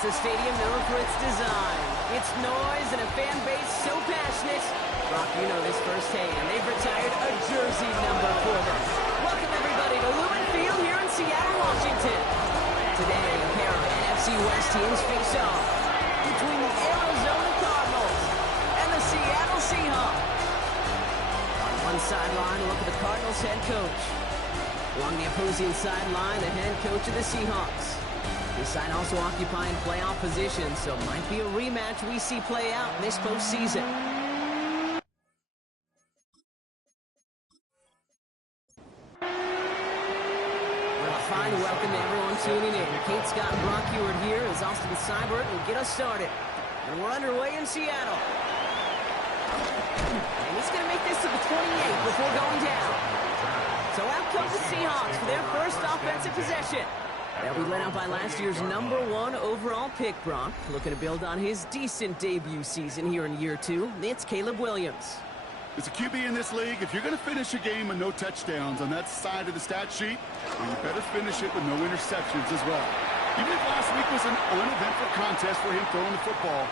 It's a stadium known for its design, its noise, and a fan base so passionate. Brock, you know this firsthand. They've retired a jersey number for them. Welcome, everybody, to Lumen Field here in Seattle, Washington. Today, a pair of NFC West teams face off between the Arizona Cardinals and the Seattle Seahawks. On one sideline, look at the Cardinals head coach. Along the opposing sideline, the head coach of the Seahawks. This side also occupying playoff position, so it might be a rematch we see play out in this postseason. Well, a fine welcome to everyone tuning in. Kate Scott and Brock Ewart here as Austin Seibert will get us started. And we're underway in Seattle. And he's going to make this to the 28th before going down. So out comes the Seahawks for their first offensive possession. They'll be led out by last year's #1 overall pick, Brock. Looking to build on his decent debut season here in year 2. It's Caleb Williams. As a QB in this league, if you're going to finish a game with no touchdowns on that side of the stat sheet, well, you better finish it with no interceptions as well. Even if last week was an uneventful contest for him throwing the football,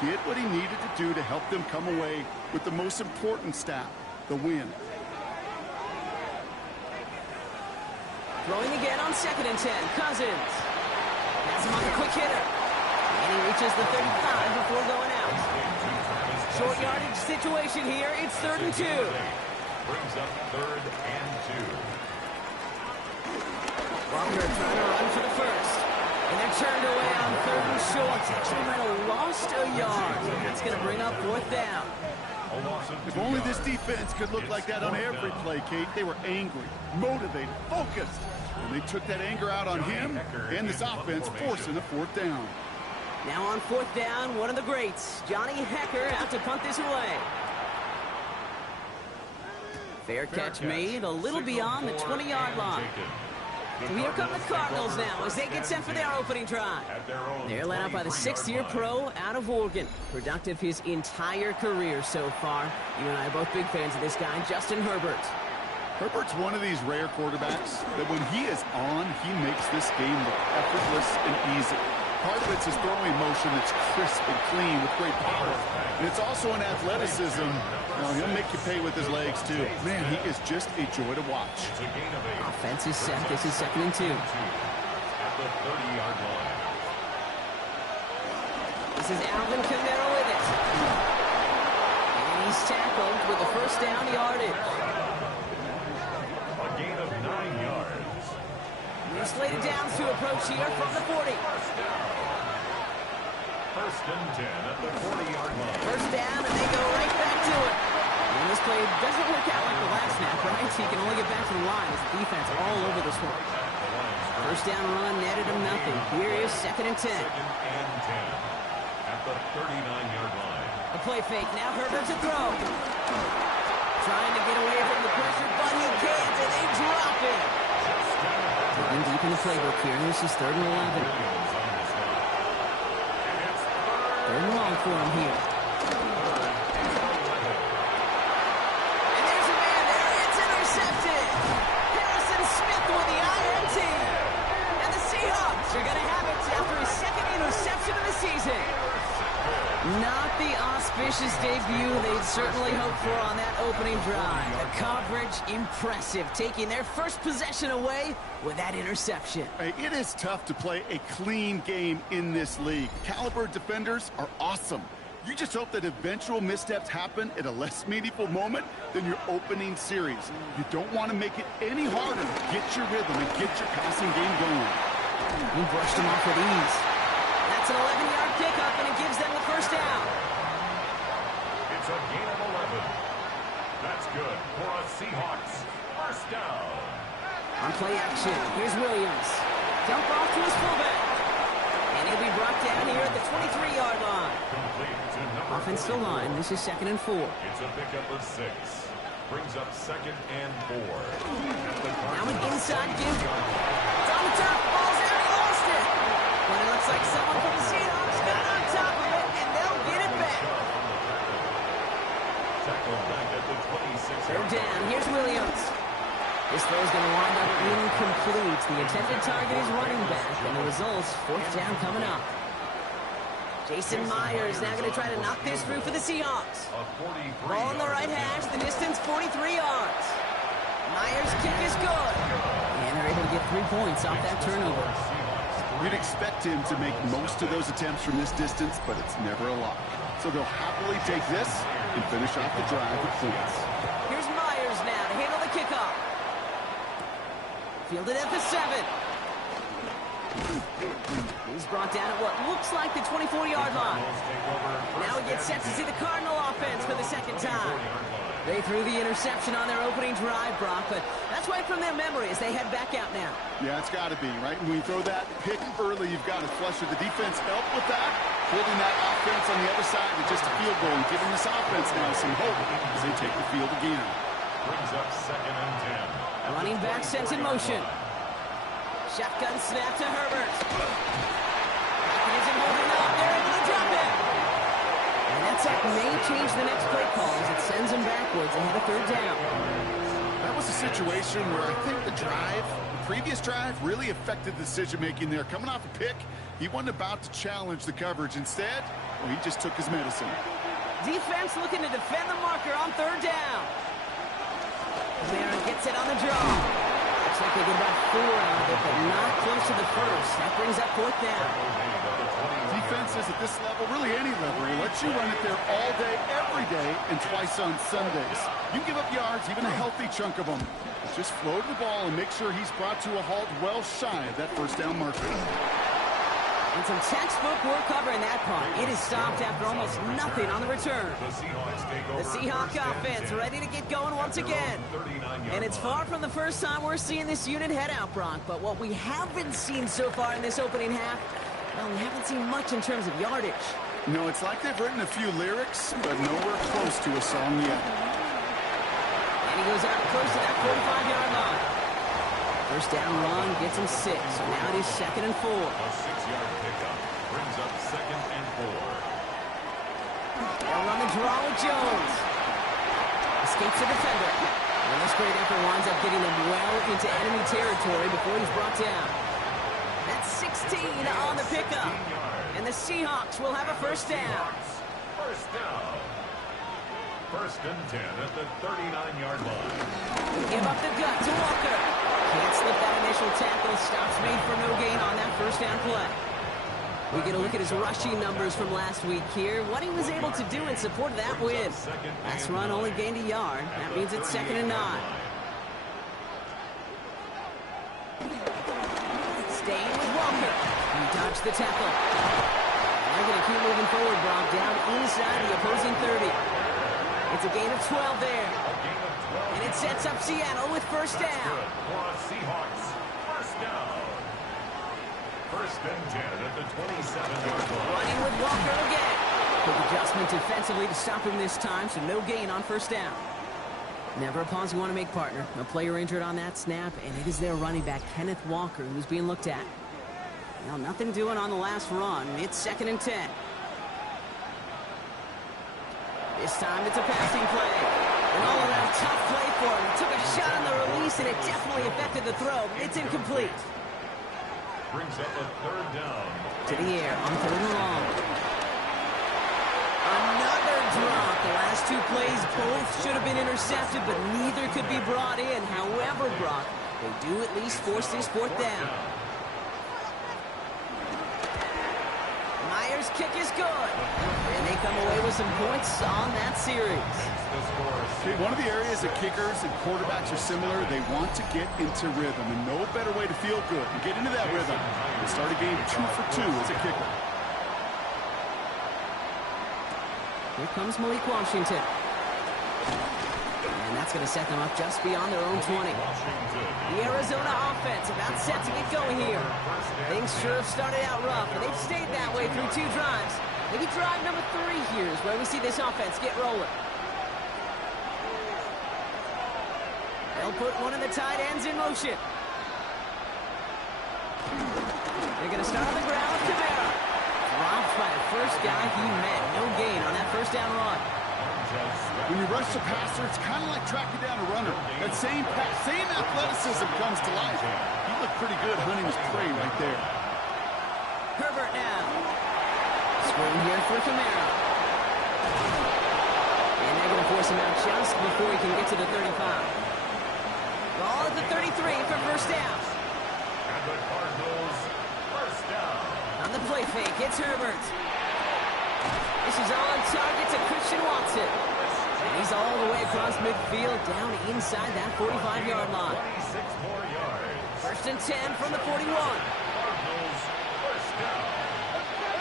he did what he needed to do to help them come away with the most important stat, the win. Throwing again on 2nd and 10. Cousins. Has him on the quick hitter. And he reaches the 35 before going out. Short yardage situation here. It's 3rd and 2. Brings up 3rd and 2. Walker trying to run for the first. And they're turned away on 3rd and short. Actually might have lost a yard. That's going to bring up 4th down. If only this defense could look like that on every play, Kate. They were angry, motivated, focused. And they took that anger out on him and this offense, forcing a 4th down. Now on 4th down, one of the greats, Johnny Hecker, out to punt this away. Fair catch made, a little beyond the 20-yard line. So here come the Cardinals now as they get set for their opening drive. They're led out by the 6th-year pro out of Oregon. Productive his entire career so far. You and I are both big fans of this guy, Justin Herbert. Herbert's one of these rare quarterbacks that when he is on, he makes this game look effortless and easy. Part of it's his throwing motion that's crisp and clean with great power. And it's also an athleticism. He'll make you pay with his legs, too. Man, he is just a joy to watch. Offense is set. This is 2nd and 2. At the 30-yard line. This is Alvin Kamara with it. And he's tackled with a 1st down yardage. A gain of 9 yards. They're slated downs to approach here from the 40. 1st and 10 at the 40-yard line. 1st down, and they go right back to it. And this play doesn't work out like the last snap, right? So he can only get back to the line as the defense all over this one. 1st down run netted him nothing. Here is 2nd and 10. 2nd and 10 at the 39-yard line. A play fake. Now Herbert to throw. Trying to get away from the pressure, but he can't, and they drop it. Digging deep in the playbook here. This is 3rd and 11. 3rd and long for him here. And there's a man there. It's intercepted. Harrison Smith with the INT. And the Seahawks are going to have it after his 2nd interception of the season. Not the auspicious debut they'd certainly hoped for on that opening drive. The coverage, impressive, taking their first possession away with that interception. Hey, it is tough to play a clean game in this league. Caliber defenders are awesome. You just hope that eventual missteps happen at a less meaningful moment than your opening series. You don't want to make it any harder to get your rhythm and get your passing game going. He brushed him off with ease. That's an 11-yard pickup, and it gives them the 1st down. It's a gain of 11. That's good for a Seahawks 1st down. On play action, here's Williams. Dump off to his fullback. And he'll be brought down here at the 23-yard line. Offensive line, this is 2nd and 4. It's a pickup of 6. Brings up 2nd and 4. Now an inside give. It's on the top, ball's out, he lost it. But it looks like someone from the Seahawks got on top of it, and they'll get it back. Tackled back at the 26. 3rd down, here's Williams. This throw is going to wind up incomplete. The intended target is running back, and the result's 4th down coming up. Jason Myers now going to try to knock this through for the Seahawks. Ball on the right hash, the distance 43 yards. Myers' kick is good. And they're able to get 3 points off that turnover. You'd expect him to make most of those attempts from this distance, but it's never a lock. So they'll happily take this and finish off the drive with points. Here's Myers now to handle the kickoff. Fielded at the 7. He's brought down at what looks like the 24-yard line. Now he gets set to see the Cardinal offense for the second time. They threw the interception on their opening drive, Brock, but that's right from their memory as they head back out now. Yeah, it's got to be, right? When you throw that pick early, you've got to flush it. The defense helped with that, holding that offense on the other side with just a field goal and giving this offense now some hope as they take the field again. Brings up 2nd and 10. Running back sent in motion. Shotgun snap to Herbert. He isn't holding up. They're able to drop it. And that sack may change the next play call as it sends them backwards ahead of 3rd down. That was a situation where I think the previous drive really affected the decision-making there. Coming off a pick, he wasn't about to challenge the coverage. Instead, well, he just took his medicine. Defense looking to defend the marker on 3rd down. Aaron gets it on the draw. Looks like they get about 4 out of it, but not close to the first. That brings up 4th down. Defenses at this level, really any level, will let you run it there all day, every day, and twice on Sundays. You can give up yards, even a healthy chunk of them. Just float the ball and make sure he's brought to a halt well shy of that 1st down marker. And some textbook work covering that punt. It is stopped after almost nothing on the return. The Seahawks offense ready to get going once again. And it's far from the first time we're seeing this unit head out, Brock. But what we haven't seen so far in this opening half, well, we haven't seen much in terms of yardage. No, it's like they've written a few lyrics, but nowhere close to a song yet. And he goes out close to that 45-yard line. 1st down run gets him 6. So now it is 2nd and 4. A 6-yard pickup brings up 2nd and 4. They'll run the draw with Jones. Escapes the defender. And this great effort winds up getting him well into enemy territory before he's brought down. That's 16 on the pickup. And the Seahawks will have a 1st down. 1st down. 1st and 10 at the 39-yard line. Give up the gut to Walker. Can't slip that initial tackle. Stops made for no gain on that 1st down play. We get a look at his rushing numbers from last week here. What he was able to do in support of that win. Last run only gained a yard. That means it's 2nd and 9. Staying with Walker. He dodged the tackle. They're going to keep moving forward, Brock, down inside the opposing 30. It's a gain of 12 there. And it sets up Seattle with 1st down. Seahawks, 1st down. 1st and 10 at the 27-yard line. Running with Walker again. Quick adjustment defensively to stop him this time, so no gain on 1st down. Never a pause you want to make, partner. A player injured on that snap, and it is their running back, Kenneth Walker, who's being looked at. Now, nothing doing on the last run. It's 2nd and 10. This time it's a passing play. An all-around tough play for him. He took a shot on the release, and it definitely affected the throw. It's incomplete. Brings up a 3rd down. To the air on 3rd and long. Another drop. The last 2 plays both should have been intercepted, but neither could be brought in. However, Brock, they do at least force this 4th down. Myers' kick is good. And they come away with some points on that series. Okay, one of the areas that kickers and quarterbacks are similar, they want to get into rhythm, and no better way to feel good and get into that rhythm than start a game 2 for 2 as a kicker. Here comes Malik Washington. And that's going to set them up just beyond their own 20. The Arizona offense about set to get going here. Things sure have started out rough, and they've stayed that way through 2 drives. Maybe drive number 3 here is where we see this offense get rolling. They'll put one of the tight ends in motion. They're going to start on the ground with Camara. Dropped by the first guy he met. No gain on that 1st down run. When you rush the passer, it's kind of like tracking down a runner. That same athleticism comes to life. He looked pretty good hunting his prey right there. Herbert now. Room here for Kamara. And they're going to force him out just before he can get to the 35. Ball at the 33 for first down. And the Cardinals, first down. On the play fake, it's Herbert. This is on target to Christian Watson. And he's all the way across midfield, down inside that 45-yard line. 26 more yards. First and 10 from the 41. Cardinals, first down.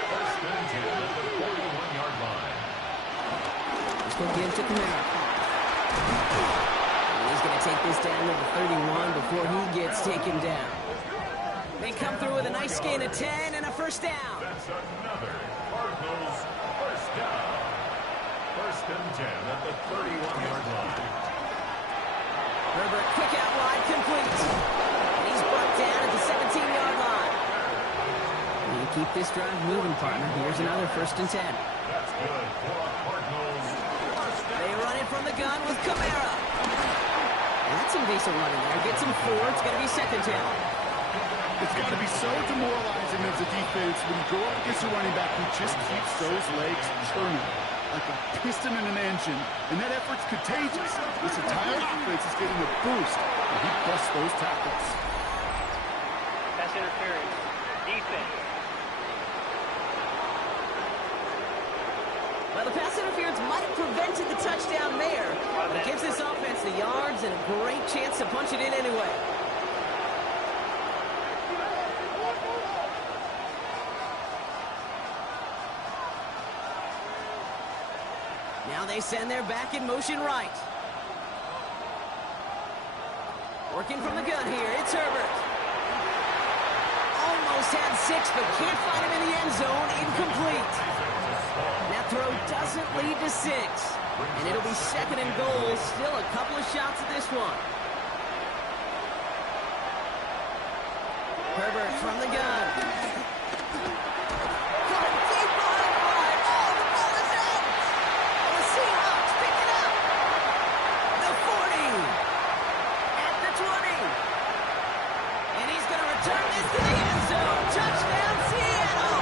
First and 10 at the 41-yard line. He's going to give to Kamara. And he's going to take this down to the 31 before he gets taken down. They come through with a nice gain of 10 and a first down. That's another Cardinals, first down. First and 10 at the 31-yard line. Herbert, quick out wide, complete. And he's brought down at the 17-yard line. And you keep this drive moving, partner. Here's another first and 10. That's good for the Cardinals. First down. They run it from the gun with Kamara. That's some decent running there. Gets him 4. It's going to be second down. It's got to be so demoralizing as a defense when you go up against a running back who just keeps those legs churning like a piston in an engine, and that effort's contagious. This entire offense is getting a boost, and he busts those tackles. Pass interference. Defense. Well, the pass interference might have prevented the touchdown there, but it gives this offense the yards and a great chance to punch it in anyway. Now they send their back in motion right. Working from the gun here, it's Herbert. Almost had 6, but can't find him in the end zone. Incomplete. That throw doesn't lead to 6. And it'll be second and goal. Still a couple of shots at this one. Herbert from the gun. Going deep on it, right. Oh, the ball is out. The Seahawks pick it up. The 40. At the 20. And he's going to return this to the end zone. Touchdown, Seattle.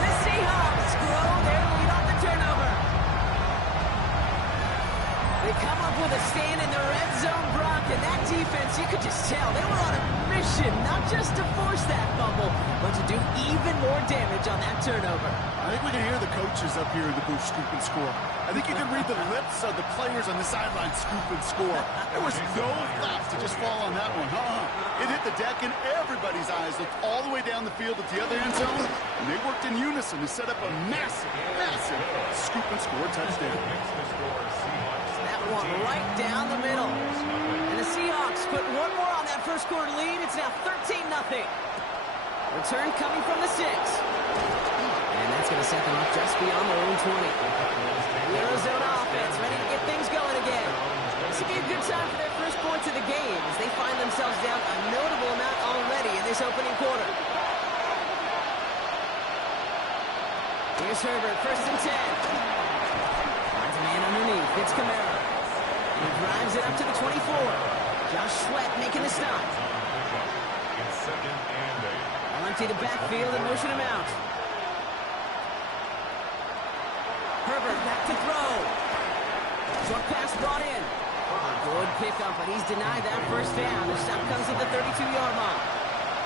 The Seahawks grow their lead off the turnover. They come up with a stand in the red zone, Brock, and that defense, you could just tell, they were on a mission, not just to force that fumble, but to do even more damage on that turnover. I think we can hear the coaches up here in the booth scoop and score. I think you can read the lips of the players on the sideline scoop and score. There was no flaps to just fall on that one. It hit the deck, and everybody's eyes looked all the way down the field at the other end zone, and they worked in unison to set up a massive, massive scoop and score touchdown. That one right down the middle. And the Seahawks put one more on that first quarter lead. It's now 13-0. Return coming from the 6. And that's going to set them up just beyond their own 20. The Arizona offense ready to get things going again. This will be a good time for their first points of the game as they find themselves down a notable amount already in this opening quarter. Here's Herbert, first and 10. Finds a man underneath. It's Kamara. And he drives it up to the 24. Josh Sweat making the stop. It's second and 8. I'll empty the backfield and motion him out. Herbert back to throw. Short pass brought in. Good pickup, but he's denied that first down. The stop comes at the 32-yard line.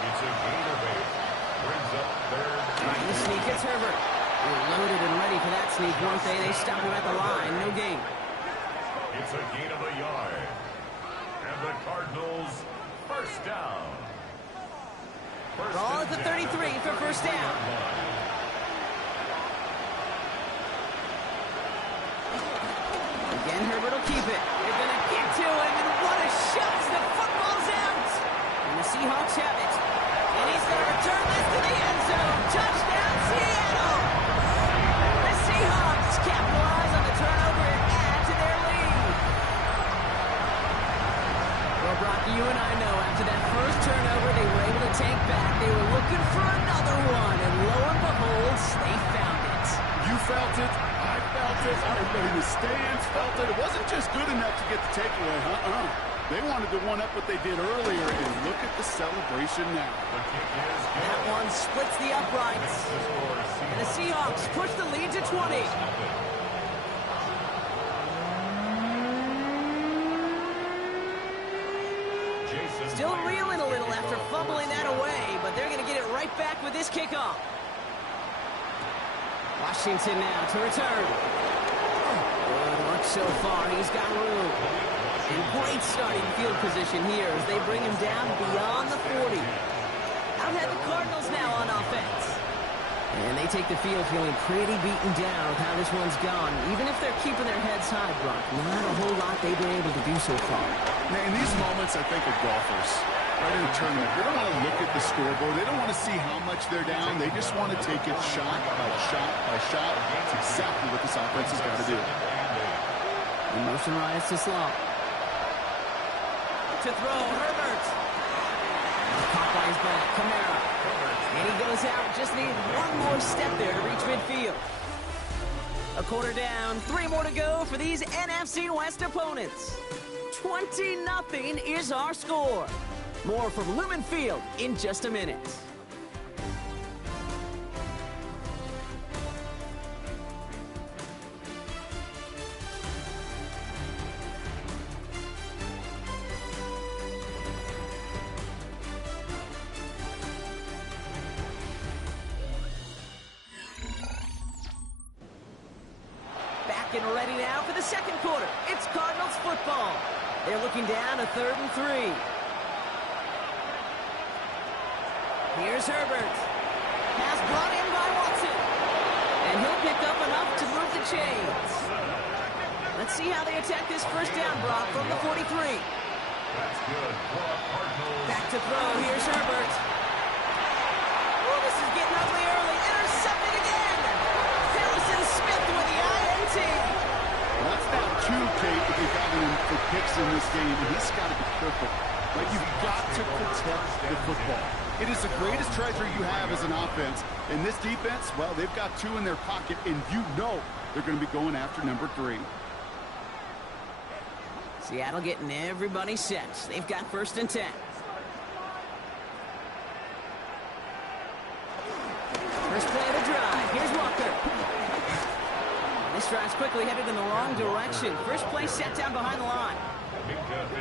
It's a gain of 8. Brings up third. Trying to sneak, it's Herbert. They're loaded and ready for that sneak, weren't they? They stop him at the line. No gain. It's a gain of a yard. And the Cardinals, first down. Ball at the 33 for first down. Again, Herbert will keep it. They're going to get to him, and what a shot! The football's out! And the Seahawks have it. And he's going to return this to the end zone. Touchdown, Seattle! The Seahawks capitalize on the turnover and add to their lead. Well, Brock, you and I know after that first turnover they were able to take back. They were looking for another one, and lo and behold, they found it. You felt it. I felt it. Everybody in the stands felt it. It wasn't just good enough to get the takeaway, They wanted to one-up what they did earlier, and look at the celebration now. That one splits the uprights. And the Seahawks push the lead to 20. Still reeling a little after fumbling that away, but they're going to get it right back with this kickoff. Washington now to return. Good work so far. He's got room. And great starting field position here as they bring him down beyond the 40. Out ahead the Cardinals now on offense. And they take the field feeling pretty beaten down with how this one's gone. Even if they're keeping their heads high, Brock, not a whole lot they've been able to do so far. Now, in these moments, I think of golfers. Right in a tournament, they don't want to look at the scoreboard. They don't want to see how much they're down. They just want to take it shot by shot by shot. That's exactly what this offense has got to do. In motion riots to slow. To throw, Herbert. Caught by his back, Kamara. And he goes out, just need one more step there to reach midfield. A quarter down, 3 more to go for these NFC West opponents. 20-0 is our score. More from Lumen Field in just a minute. And ready now for the second quarter. It's Cardinals football. They're looking down a 3rd and 3. Here's Herbert. Pass brought in by Watson. And he'll pick up enough to move the chains. Let's see how they attack this first down, Brock, from the 43. That's good for a Cardinals. Back to throw. Here's Herbert. Oh, this is getting ugly early. Intercepted again. Harrison Smith with the INT. Well, that's now 2, Kate, if you've got him for picks in this game, and he's got to be careful. Like, you've got to protect the football. It is the greatest treasure you have as an offense. And this defense, well, they've got 2 in their pocket, and you know they're going to be going after number 3. Seattle getting everybody set. They've got 1st and 10. First play of the drive. Here's Walker. This drive's quickly headed in the wrong direction. First play set down behind the line.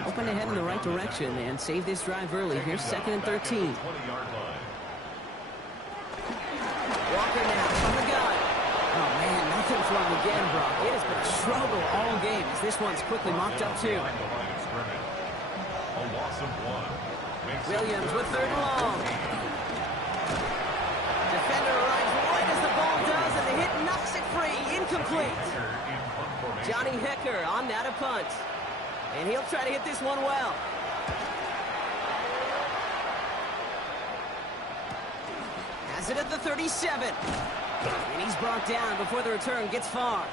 Hoping to head in the right direction and save this drive early. Here's 2nd and 13. Walker now from the gun. Oh, man, nothing from him again, Brock. It has been a struggle all game as this one's quickly mocked up, too. Williams with 3rd and long. Defender arrives right as the ball does, and the hit knocks it free. Incomplete. Johnny Hecker on now to punt. And he'll try to hit this one well. Has it at the 37. And he's brought down before the return gets far.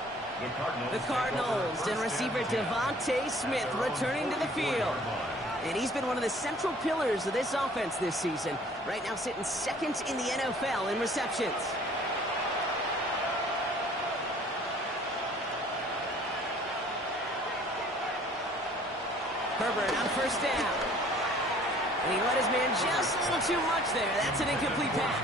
The Cardinals and receiver Devontae Smith returning to the field. And he's been one of the central pillars of this offense this season. Right now sitting 2nd in the NFL in receptions. Herbert on 1st down. And he let his man just a little too much there. That's an incomplete pass.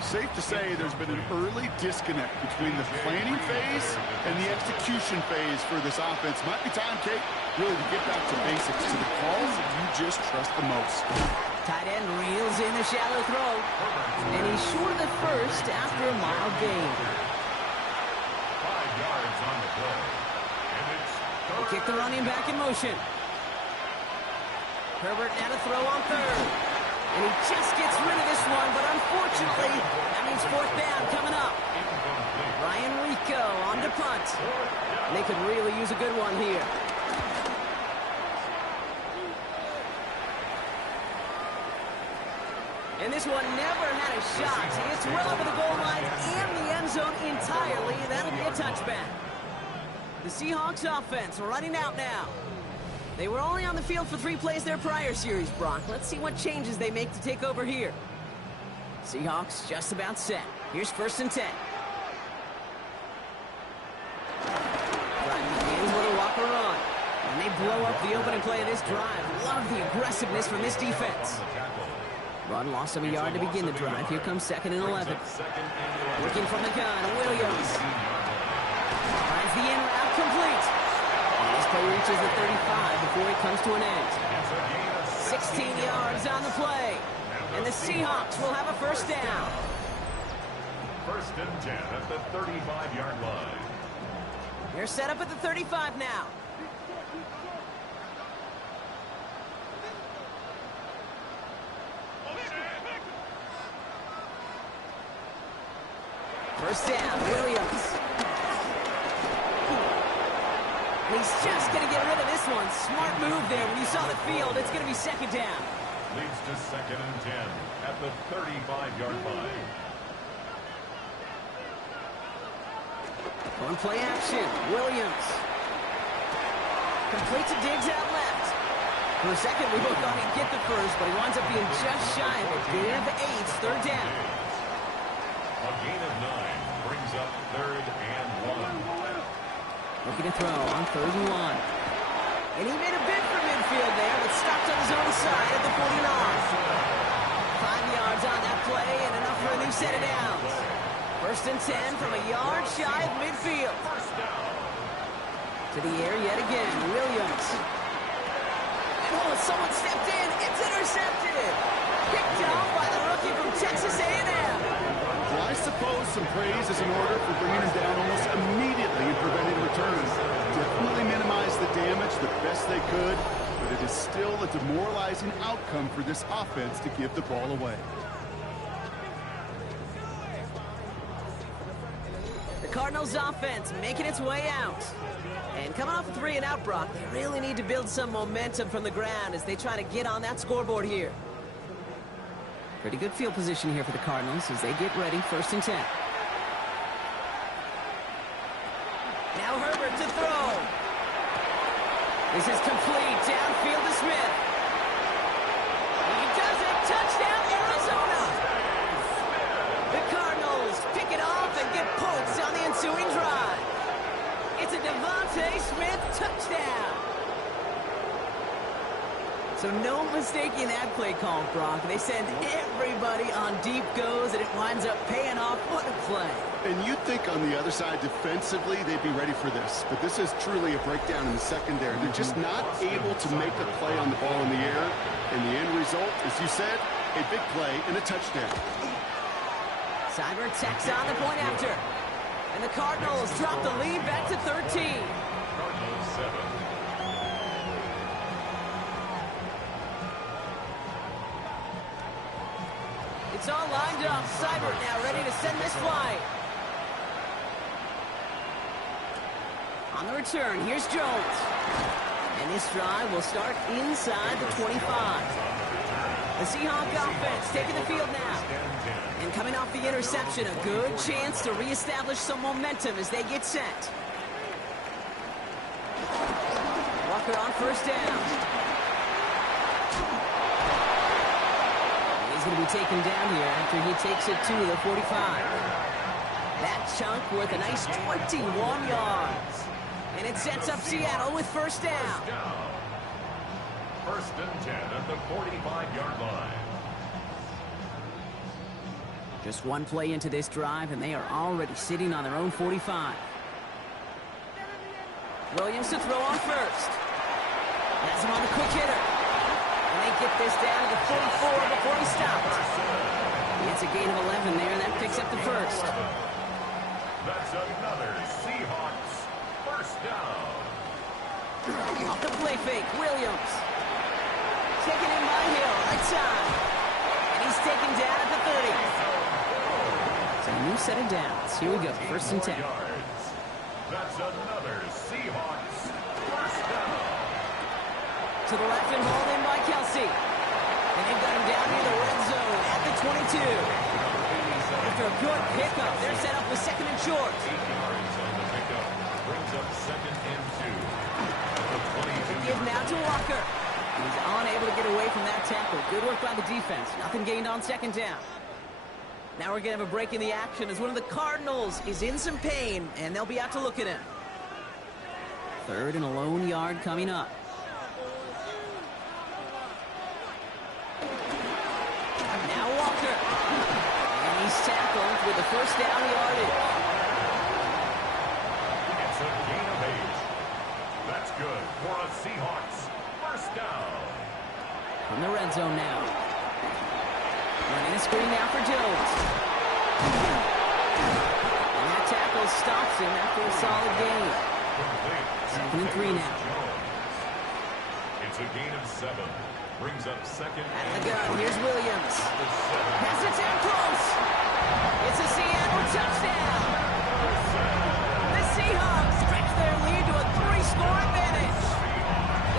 Safe to say there's been an early disconnect between the planning phase and the execution phase for this offense. Might be time, Kate, really to get back to basics, to the calls that you just trust the most. Tight end reels in the shallow throw. And he's short of the first after a mild gain. 5 yards on the play. And it's They kick the running back in motion. Herbert now to throw on 3rd. And he just gets rid of this one, but unfortunately, that means 4th down coming up. Ryan Rico on to punt. And they could really use a good one here. And this one never had a shot. It's well over the goal line and the end zone entirely. That'll be a touchback. The Seahawks offense running out now. They were only on the field for 3 plays their prior series, Brock. Let's see what changes they make to take over here. Seahawks just about set. Here's 1st and 10. Drive begins with a Walker run. And they blow up the opening play of this drive. Love the aggressiveness from this defense. Run loss of a yard to begin the drive. Here comes 2nd and 11. Working from the gun, Williams. Finds the in route complete. And this play reaches the 35 before it comes to an end. 16 yards on the play. And the Seahawks will have a first down. 1st and 10 at the 35-yard line. They're set up at the 35 now. First down, Williams. And he's just going to get rid of this one. Smart move there. When you saw the field, it's going to be 2nd down. Leads to 2nd and 10 at the 35-yard line. On play action, Williams. Complete to Diggs out left. For a second, we both thought he'd get the first, but he winds up being just shy of it. Gain of 8, 3rd down. A gain of 9 brings up 3rd and 1. Looking to throw on 3rd and 1. And he made a bid for midfield there, but stopped on his own side at the 49. 5 yards on that play, and enough for a new set of downs. 1st and 10 from a yard shy of midfield. To the air yet again, Williams. Oh, someone stepped in. It's intercepted. Picked off by the rookie from Texas A&M. Well, I suppose some praise is in order for bringing him down almost immediately and preventing a return. Definitely minimized the damage the best they could, but it is still a demoralizing outcome for this offense to give the ball away. Cardinals offense making its way out. And coming off a 3-and-out, Brock, they really need to build some momentum from the ground as they try to get on that scoreboard here. Pretty good field position here for the Cardinals as they get ready, 1st and 10. Now Herbert to throw. This is complete, downfield to Smith. He does it, touchdown Arizona. The Cardinals pick it off and get points on the ensuing drive. It's a Devontae Smith touchdown. So no mistaking that play call, Brock. They send everybody on deep goes, and it winds up paying off. What a play. And you'd think on the other side defensively they'd be ready for this. But this is truly a breakdown in the secondary. They're just not able to make a play on the ball in the air. And the end result, as you said, a big play and a touchdown. Cyber tacks on the point after. And the Cardinals drop the lead back to 13. Cardinals 7. It's all lined up. Cyber now ready to send this flight. On the return, here's Jones. And this drive will start inside the 25. The Seahawks offense taking the field now. And coming off the interception, a good chance to reestablish some momentum as they get set. Walker on 1st down. He's going to be taken down here after he takes it to the 45. That chunk worth a nice 21 yards. And it sets up Seattle with 1st down. 1st and 10 at the 45-yard line. Just one play into this drive, and they are already sitting on their own 45. Williams to throw on 1st. Has him on the quick hitter. And they get this down to the 44 before he stopped. It's a gain of 11 there, and that picks up the 1st. That's another Seahawks 1st down. Off the play fake, Williams. Taken in by Hill, right side. And he's taken down at the 30. It's a new set of downs. Here we go, 1st and 10. That's another Seahawks 1st down. To the left and hauled in by Kelsey. And they've got him down near the red zone at the 22. After a good pickup, they're set up with 2nd and short. 8 yards on the pickup. Brings up 2nd and 2. Give now to Walker. He's unable to get away from that tackle. Good work by the defense. Nothing gained on 2nd down. Now we're going to have a break in the action as one of the Cardinals is in some pain, and they'll be out to look at him. 3rd and a lone yard coming up. Now Walker. And he's tackled with the first down yardage. It's a gain of 8. That's good for a Seahawks first down. From the red zone now. Running a screen now for Jones. And that tackle stops him after a solid gain. 2nd and 3 now. It's a gain of 7. Brings up 2nd. Out of the gun, here's Williams. Pass it down close. It's a Seattle touchdown. The Seahawks stretch their lead to a 3-score advantage.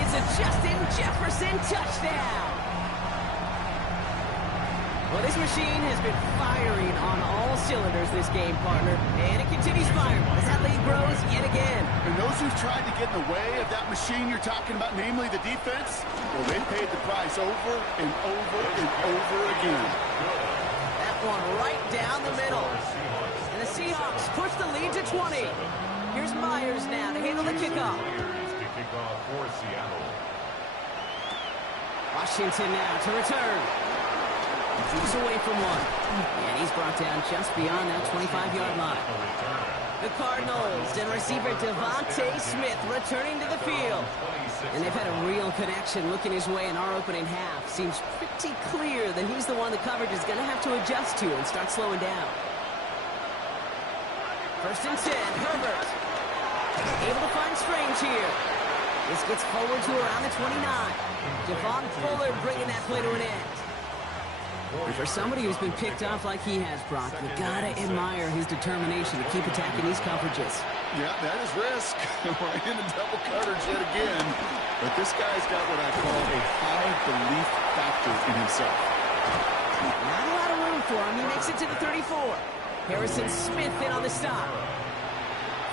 It's a Justin Jefferson touchdown. Well, this machine has been firing on all cylinders this game, partner. And it continues firing as that lead grows yet again. And those who've tried to get in the way of that machine you're talking about, namely the defense, well, they paid the price over and over and over again. That one right down the middle. And the Seahawks push the lead to 20. Here's Myers now to handle the kickoff. To kick off for Seattle. Washington now to return. He's away from one. And he's brought down just beyond that 25-yard line. The Cardinals and receiver Devontae Smith returning to the field. And they've had a real connection looking his way in our opening half. Seems pretty clear that he's the one the coverage is going to have to adjust to and start slowing down. 1st and 10, Herbert. Able to find Strange here. This gets forward to around the 29. Javon Fuller bringing that play to an end. And for somebody who's been picked off like he has, Brock, you gotta admire his determination to keep attacking these coverages. Yeah, that is risk. We're in a double coverage yet again. But this guy's got what I call a high belief factor in himself. Not a lot of room for him. He makes it to the 34. Harrison Smith in on the stop.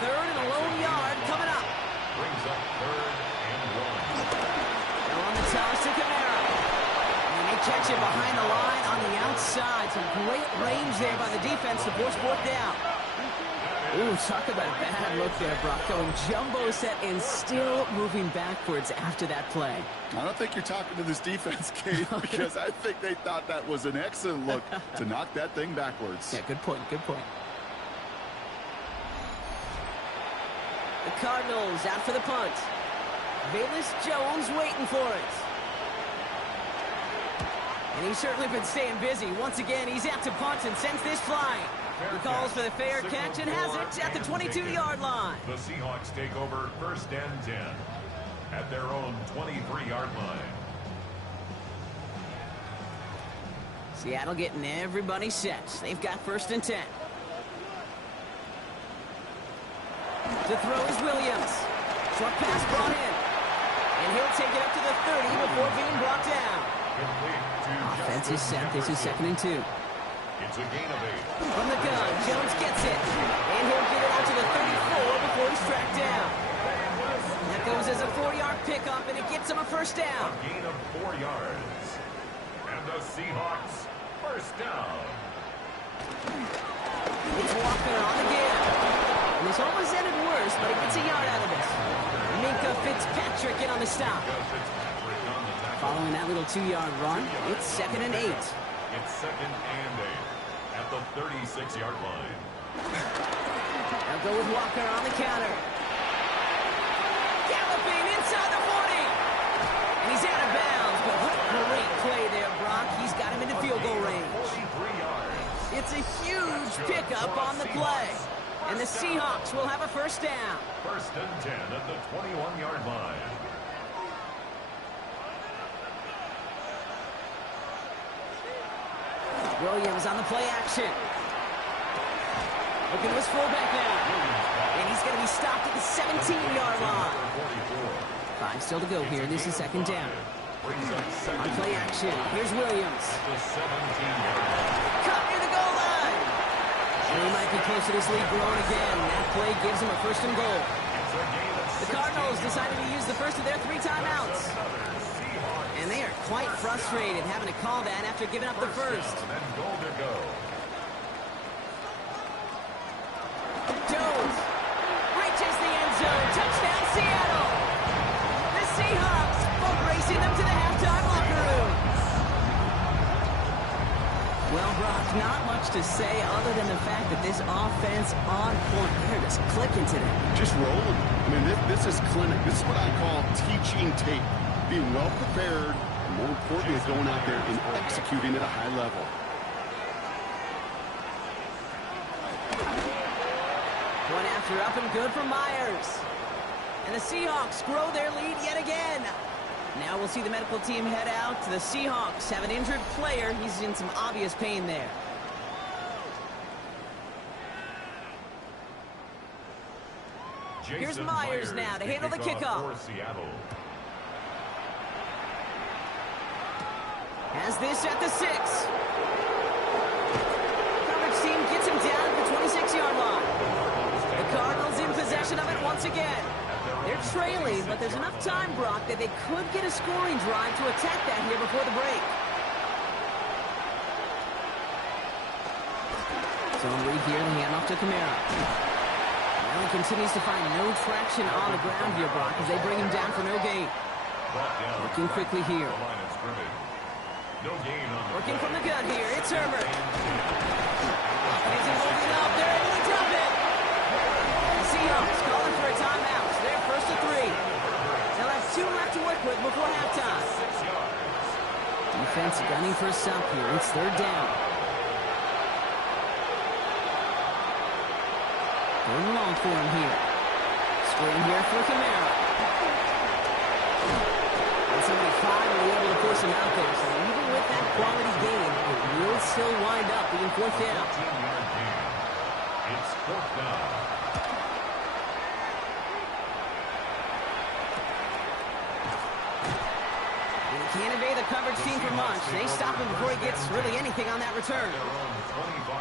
3rd and a lone yard coming up. Brings up 3rd and 1. Now on the toss to Kamara. And they catch it behind the line on the outside. Some great range there by the defense to force 4th down. Ooh, talk about a bad look there, Brock. Going jumbo set and still moving backwards after that play. I don't think you're talking to this defense, Kate, because I think they thought that was an excellent look to knock that thing backwards. Yeah, good point, good point. The Cardinals out for the punt. Velus Jones waiting for it. And he's certainly been staying busy. Once again, he's out to punt and sends this flying. He calls for the fair catch and has it at the 22-yard line. The Seahawks take over 1st and 10 at their own 23-yard line. Seattle getting everybody set. They've got 1st and 10. To throw is Williams. Short pass brought in. And he'll take it up to the 30 before being brought down. Offense is set. This is 2nd and 2. It's a gain of 8. From the gun, Jones gets it. And he'll get it out to the 34 before he's tracked down. That goes as a 4-yard pickup, and it gets him a 1st down. A gain of 4 yards. And the Seahawks, 1st down. It's Walker on the give. And this almost ended worse, but he gets a yard out of it. Minka Fitzpatrick in on the stop. Following that little 2-yard run, it's 2nd and 8. It's 2nd and 8 at the 36-yard line. They'll go with Walker on the counter. Galloping inside the 40. And he's out of bounds, but what a great play there, Brock. He's got him into field goal range. 43 yards. It's a huge pickup on the play. And the Seahawks will have a 1st down. 1st and 10 at the 21-yard line. Williams on the play action. Looking to his fullback now. And he's going to be stopped at the 17-yard line. 5 still to go here. This is 2nd down. On play action, here's Williams. Cut near the goal line. And he might be close to this lead growing again. That play gives him a 1st and goal. The Cardinals decided to use the first of their 3 timeouts. And they are quite frustrated having to call that after giving up the first. Jones reaches the end zone. Touchdown, Seattle. not much to say other than the fact that this offense on point. They're just clicking today. Just rolling. I mean, this is clinic. This is what I call teaching tape. Being well prepared, and more importantly, going out there and executing at a high level. One after up and good for Myers. And the Seahawks grow their lead yet again. Now we'll see the medical team head out. The Seahawks have an injured player. He's in some obvious pain there. Here's Myers now to handle the kickoff. Has this at the 6. Coverage team gets him down at the 26-yard line. The Cardinals in possession of it once again. They're trailing, but there's enough time, Brock, that they could get a scoring drive to attack that here before the break. Zone read here, the handoff to Kamara. Now he continues to find no traction on the ground here, Brock, as they bring him down for no gain. Working quickly here. Working from the gun here, it's Herbert. Offense is holding up, they're able to drop it. The Seahawks calling for a timeout. They're first to 3. They'll have 2 left to work with before halftime. Defense gunning for a stop here. It's 3rd down. 3rd and long for him here. Screen here for Kamara. And somebody finally able to force him out there. So even with that quality gain, it will still wind up being 4th down. It's 4th down. Can't evade the coverage team for much. They stop him before he gets really anything on that return.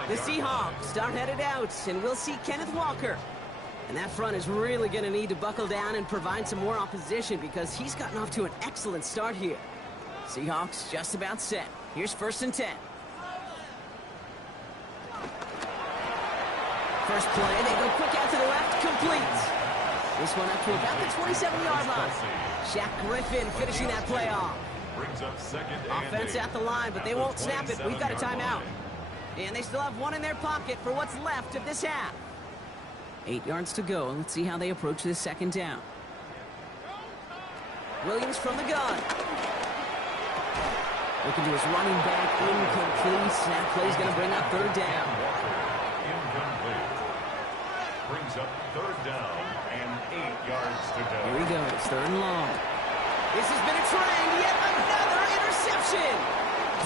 The Seahawks are headed out, and we'll see Kenneth Walker. And that front is really going to need to buckle down and provide some more opposition because he's gotten off to an excellent start here. Seahawks just about set. Here's 1st and 10. First play, they go quick out to the left, complete. This one up to about the 27-yard line. Shaq Griffin finishing that play off. Brings up 2nd Offense at the line, but they won't snap it. We've got a timeout. And they still have 1 in their pocket for what's left of this half. 8 yards to go. Let's see how they approach this 2nd down. Williams from the gun. Looking to his running back, incomplete. That play's going to bring up 3rd down. Incomplete. Brings up 3rd down and 8 yards to go. Here he goes, 3rd and long. This has been a trend, yet another interception.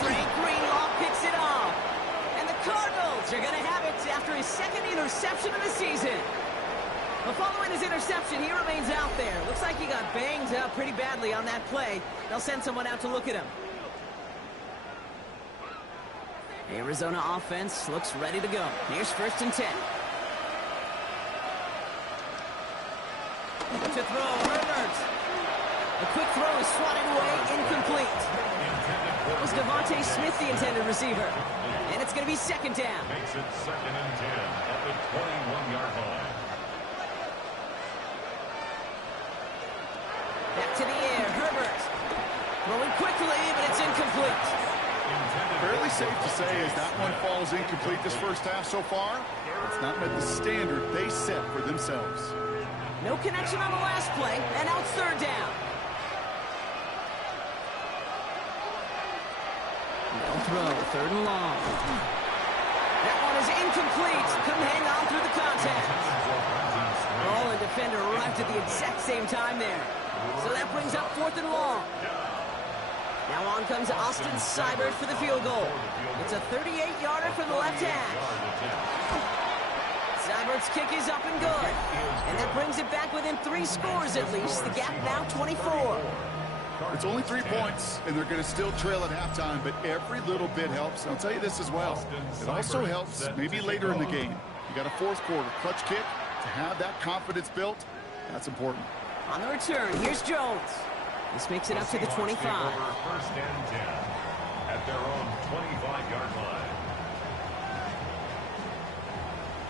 Frank Greenlaw picks it off. And the Cardinals are going to have it after his 2nd interception of the season. But following his interception, he remains out there. Looks like he got banged up pretty badly on that play. They'll send someone out to look at him. Arizona offense looks ready to go. Here's 1st and 10. To throw, Herbert. A quick throw is swatted away, incomplete. It was Devontae Smith, the intended receiver. And it's going to be 2nd down. Makes it 2nd and 10 at the 21-yard line. Back to the air, Herbert. Throwing quickly, but it's incomplete. Fairly safe to say as that one falls incomplete this first half so far, it's not met the standard they set for themselves. No connection on the last play, and now it's 3rd down. No throw, 3rd and long. That one is incomplete. Couldn't hang on through the contact. Ball and defender arrived at the exact same time there. So that brings up 4th and long. Now on comes Austin Seibert for the field goal. It's a 38-yarder from the left hash. Seibert's kick is up and good. And that brings it back within 3 scores at least. The gap now 24. It's only 3 points, and they're going to still trail at halftime, but every little bit helps. And I'll tell you this as well. It also helps maybe later in the game. You got a 4th quarter clutch kick. To have that confidence built, that's important. On the return, here's Jones. This makes it up to the 25. 1st and 10 at their own 25-yard line.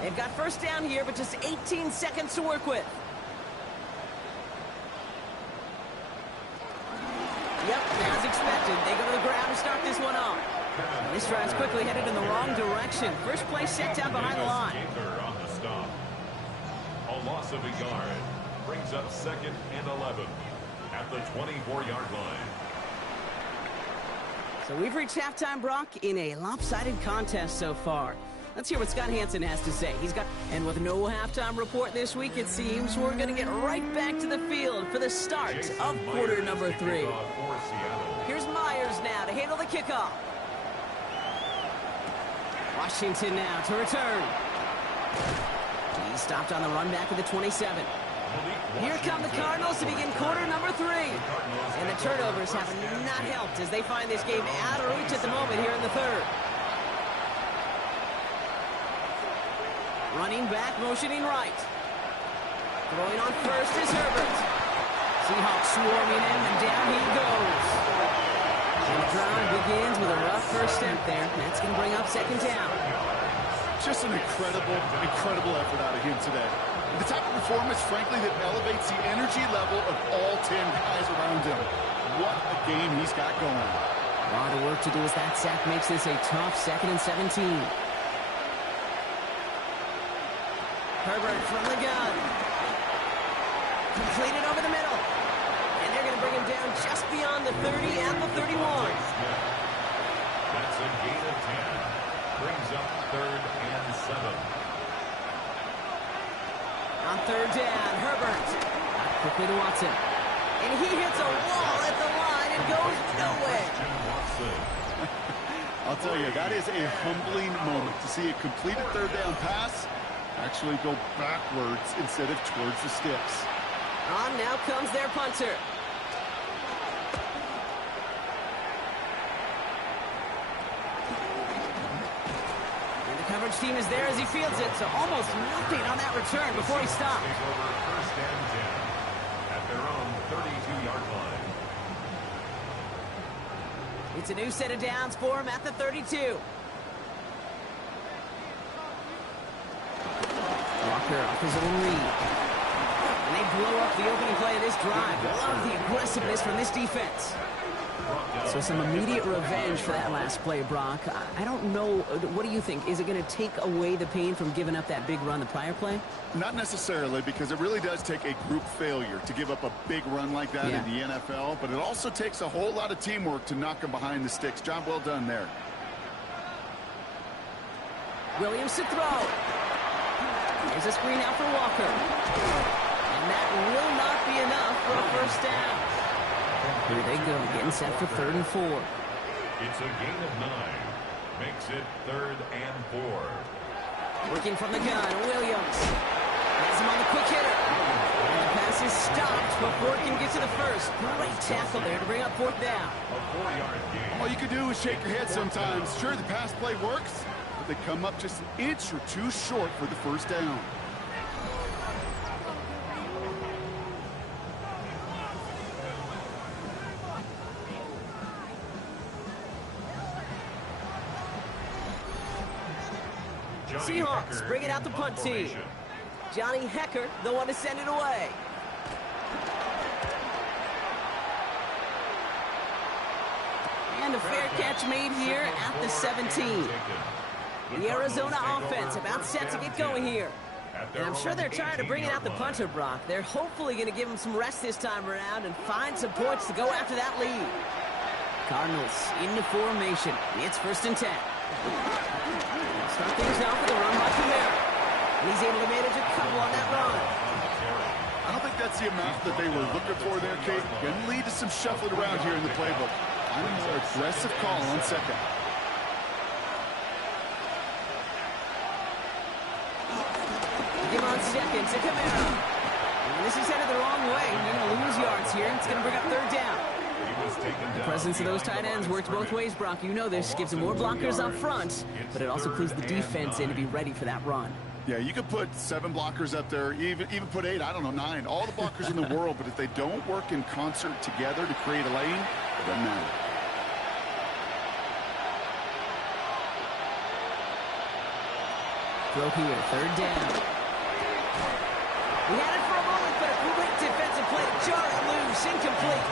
They've got 1st down here, but just 18 seconds to work with. Yep, as expected. They go to the ground to start this one off. This drive's quickly headed in the wrong direction. First play set down behind the line. On the stop. A loss of a yard brings up 2nd and 11 at the 24-yard line. So we've reached halftime, Brock, in a lopsided contest so far. Let's hear what Scott Hansen has to say. And with no halftime report this week, it seems we're going to get right back to the field for the start of quarter number 3. Here's Myers now to handle the kickoff. Washington now to return. He stopped on the run back at the 27. Here come the Cardinals to begin quarter number 3. And the turnovers have not helped as they find this game out of reach at the moment here in the 3rd. Running back, motioning right. Throwing on first is Herbert. Seahawks swarming him, and down he goes. And the drive begins with a rough first step there. That's going to bring up 2nd down. Just an incredible effort out of him today. The type of performance, frankly, that elevates the energy level of all 10 guys around him. What a game he's got going. A lot of work to do as that sack makes this a tough 2nd and 17. Herbert from the gun. Completed over the middle. And they're going to bring him down just beyond the 30 and the 31. That's a gain of 10. Brings up 3rd and 7. On 3rd down, Herbert. Quickly to Watson. And he hits a wall at the line and goes nowhere. I'll tell you, that is a humbling moment to see a completed 3rd down pass actually go backwards instead of towards the sticks. On now comes their punter. And the coverage team is there as he fields it, so almost nothing on that return before he stops. Take over 1st and 10 at their own 32-yard line. It's a new set of downs for him at the 32. Walker off his own read. And they blow up the opening play of this drive. Love the aggressiveness from this defense. So some immediate revenge for that last play, Brock. I don't know. What do you think? Is it going to take away the pain from giving up that big run the prior play? Not necessarily, because it really does take a group failure to give up a big run like that in the NFL. But it also takes a whole lot of teamwork to knock them behind the sticks. Job well done there. Williams to throw. There's a screen out for Walker. And that will not be enough for a 1st down. Here they go, getting set for 3rd and 4. It's a gain of 9. Makes it 3rd and 4. Working from the gun, Williams. Has him on the quick hitter. And the pass is stopped before it can get to the 1st. Great tackle there to bring up 4th down. A 4-yard gain. All you can do is shake your head sometimes. Sure, the pass play works, but they come up just an inch or two short for the 1st down. Seahawks bring it out the punt team. Johnny Hecker, the one to send it away. And a fair catch made here at the 17. The Arizona offense about set to get going here. And I'm sure they're trying to bring it out the punter, Brock. They're hopefully going to give him some rest this time around and find some points to go after that lead. Cardinals into formation. It's 1st and 10. Start things off with a run by Kamara. And he's able to manage a couple on that run. I don't think that's the amount that they were looking for there, Kate. Going to lead to some shuffling around here in the playbook. I'm a more aggressive call on 2nd. Give on 2nd to Kamara. And this is headed the wrong way. They're going to lose yards here. It's going to bring up 3rd down. The presence of those tight ends works both ways, Brock. You know this. Gives them more blockers up front, but it also clues the defense in to be ready for that run. Yeah, you could put 7 blockers up there, even put 8, I don't know, 9. All the blockers in the world, but if they don't work in concert together to create a lane, it doesn't matter. Throw here, 3rd down. We had it for a moment, but a great defensive play to jar it loose, incomplete.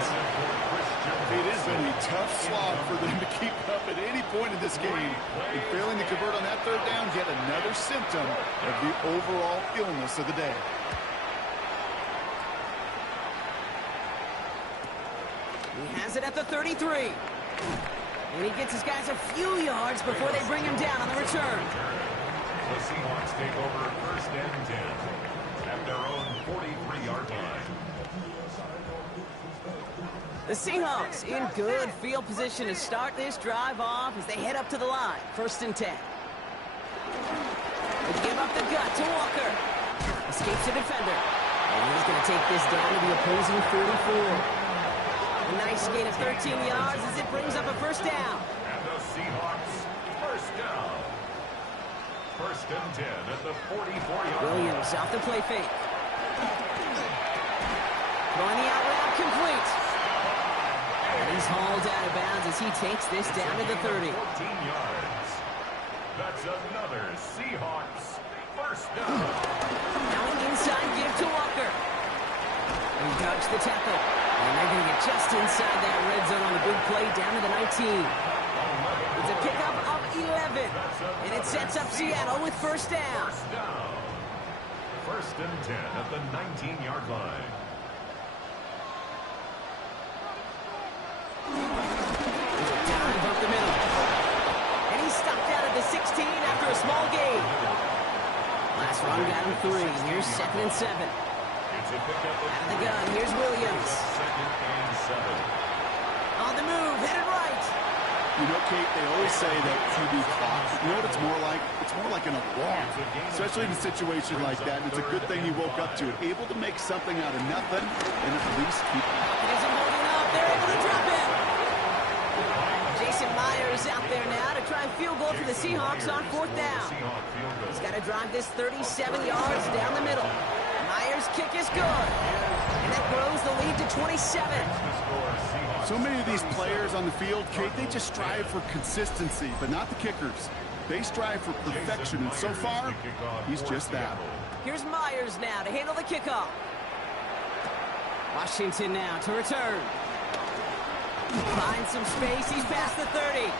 It is when we tough slog for them to keep up at any point in this game. And failing to convert on that third down, yet another symptom of the overall illness of the day. He has it at the 33. And he gets his guys a few yards before they bring him down on the return. The Seahawks take over first and 10 at their own 43-yard line. The Seahawks in good field position to start this drive off as they head up to the line. First and 10. They give up the gut to Walker. Escapes the defender. And he's going to take this down to the opposing 44. A nice gain of 13 yards as it brings up a first down. And the Seahawks first down. First and 10 at the 44-yard line. Williams off the play fake. Throwing the out route complete. And he's hauled out of bounds as he takes this down to the 30. 14 yards. That's another Seahawks first down. Now an inside give to Walker. He dodged the tackle. And they're going to get just inside that red zone on the big play down to the 19. It's a pickup of 11. And it sets up Seattle with first down. First and 10 at the 19-yard line. Dive up the middle. And he's stopped out at the 16 after a small gain. Last run got him 3. Here's 2nd and 7. It's a pickup of Out of the gun, here's Williams. second and 7. On the move, headed right. You know, Kate, they always say that QB clock. You know what it's more like? It's more like an alarm, especially in a situation like that. And it's a good thing he woke up to it. Able to make something out of nothing and at least keep it. It isn't holding up. They're able to drop him. Jason Myers out there now to try and field goal for the Seahawks on 4th down. He's got to drive this 37 yards down the middle. Myers' kick is good. And that grows the lead to 27. So many of these players on the field, Kate, they just strive for consistency, but not the kickers. They strive for perfection, and so far, he's just that. Here's Myers now to handle the kickoff. Washington now to return. Finds some space. He's past the 30.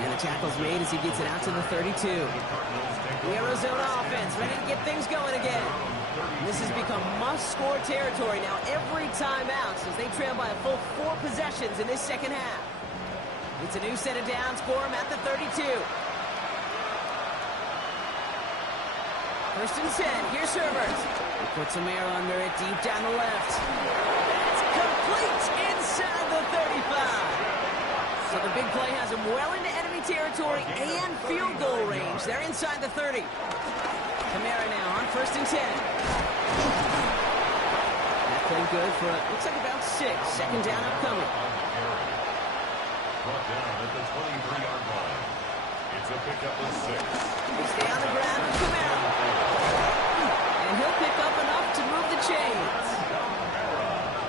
And the tackle's made as he gets it out to the 32. The Arizona offense ready to get things going again. This has become must-score territory now every time out as they trail by a full 4 possessions in this second half. It's a new set of downs for him at the 32. First and 10. Here's Herbert. He puts a mirror under it deep down the left. It's complete inside the 35. So the big play has him well into enemy territory and field goal range. They're inside the 30. Kamara now on first and 10. That played good for, looks like about 6. Second down upcoming. Brought down at the 23-yard line. It's a pickup of 6. They stay on the ground with Kamara. And he'll pick up enough to move the chains.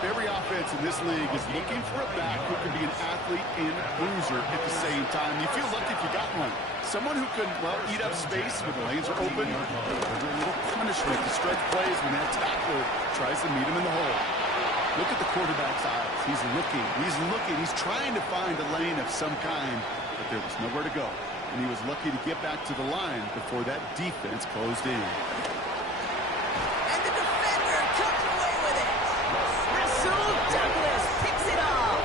Every offense in this league is looking for a back who can be an athlete and a bruiser at the same time. You feel lucky if you got one. Someone who can, well, eat up space when the lanes are open. A little punishment to stretch plays when that tackler tries to meet him in the hole. Look at the quarterback's eyes. He's looking. He's trying to find a lane of some kind, but there was nowhere to go. And he was lucky to get back to the line before that defense closed in. And the defender comes away with it. Rasul Douglas picks it off.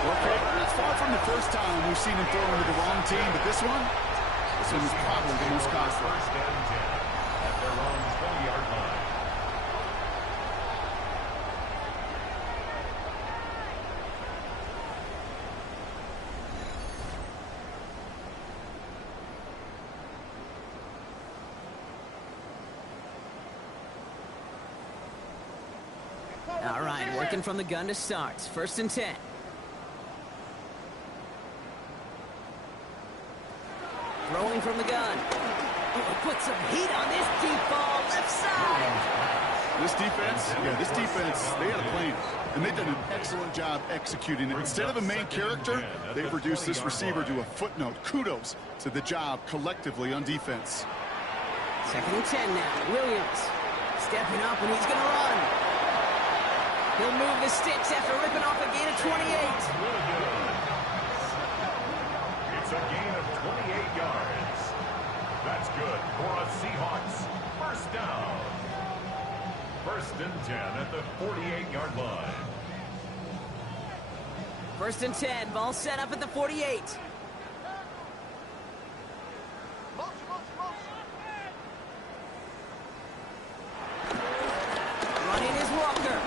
Okay, it's far from the first time we've seen him throw into the wrong team, but this one is probably the most costly. First and 10 at their own 20-yard line. All right, working from the gun to start. First and 10. Throwing from the gun. Oh, put some heat on this deep ball, left side. This defense, they had a plan, and they've done an excellent job executing it. Instead of a main character, they've reduced this receiver to a footnote. Kudos to the job collectively on defense. Second and 10 now. Williams stepping up, and he's going to run. He'll move the sticks after ripping off a gain of 28. for a Seahawks first down. First and 10 at the 48-yard line. First and 10, ball set up at the 48. Running is Walker.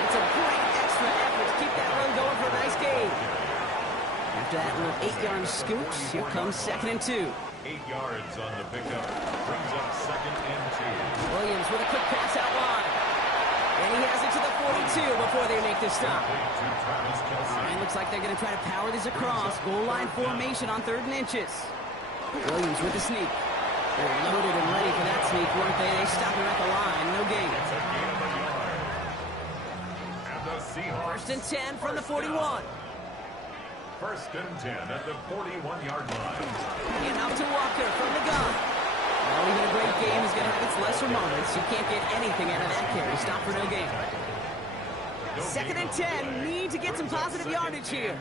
It's a great extra effort to keep that run going for a nice gain. After that little 8-yard scoop, here comes 2nd and 2. 8 yards on the pickup. Brings up 2nd and 2. Williams with a quick pass out wide. And he has it to the 42 before they make the stop. And looks like they're going to try to power this across. Goal line formation on 3rd and inches. Williams with the sneak. They're loaded and ready for that sneak, weren't they? They stop him at the line. No gain. It's a gain of a yard. And the Seahawks. First and 10 from the 41. First and 10 at the 41-yard line. And out to Walker from the gun. Well, even a great game is going to have its lesser moments. You can't get anything out of that carry. Stop for no gain. 2nd and 10. Need to get some positive yardage here.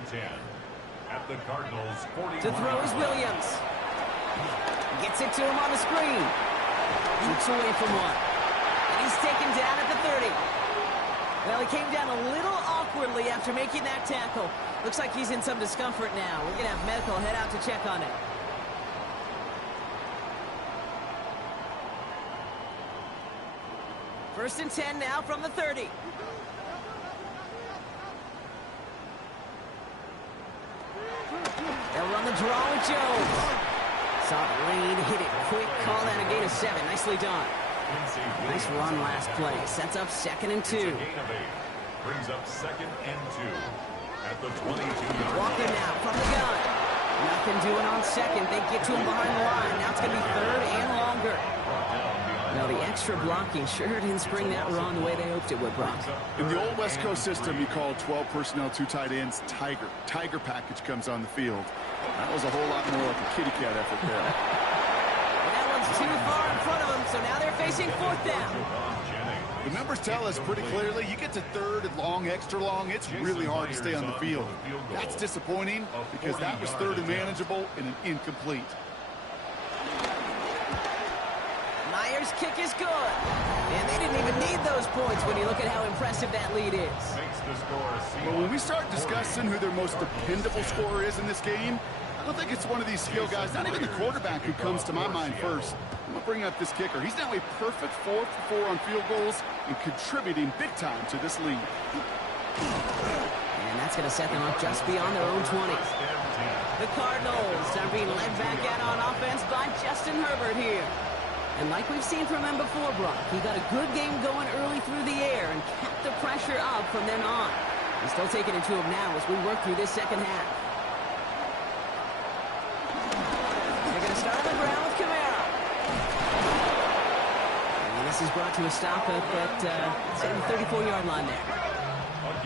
At the Cardinals 41. To throw is Williams. Gets it to him on the screen. Shoots away from one. And he's taken down at the 30. Well, he came down a little awkwardly after making that tackle. Looks like he's in some discomfort now. We're going to have medical head out to check on it. First and 10 now from the 30. They'll run the draw with Jones. Saw the rain, hit it quick, call that a gain of 7. Nicely done. Nice run last play. Sets up 2nd and 2. Brings up 2nd and 2 at the 22-yard line. Walking now from the gun. Nothing doing on 2nd. They get to him behind the line. Now it's going to be 3rd and longer. Now the extra blocking sure didn't spring that run the way they hoped it would, Brock. In the old West Coast system, you call 12 personnel, 2 tight ends, Tiger. Tiger package comes on the field. That was a whole lot more like a kitty cat effort there. And that one's too far in front of them, so now they're facing 4th down. The numbers tell us pretty clearly, you get to 3rd and long, extra long, it's really hard to stay on the field. That's disappointing because that was 3rd and manageable and an incomplete. Myers' kick is good. And they didn't even need those points when you look at how impressive that lead is. But when we start discussing who their most dependable scorer is in this game, I don't think it's one of these skill guys, not even the quarterback who comes to my mind first. I'm going to bring up this kicker. He's now a perfect 4 for 4 on field goals and contributing big time to this lead. And that's going to set them up just beyond their own 20. The Cardinals are being led back out on offense by Justin Herbert here. And like we've seen from him before, Brock, he got a good game going early through the air and kept the pressure up from then on. He's still taking it to him now as we work through this 2nd half. They're going to start on the ground with Kamara. And this is brought to a stop up at the 34-yard line there.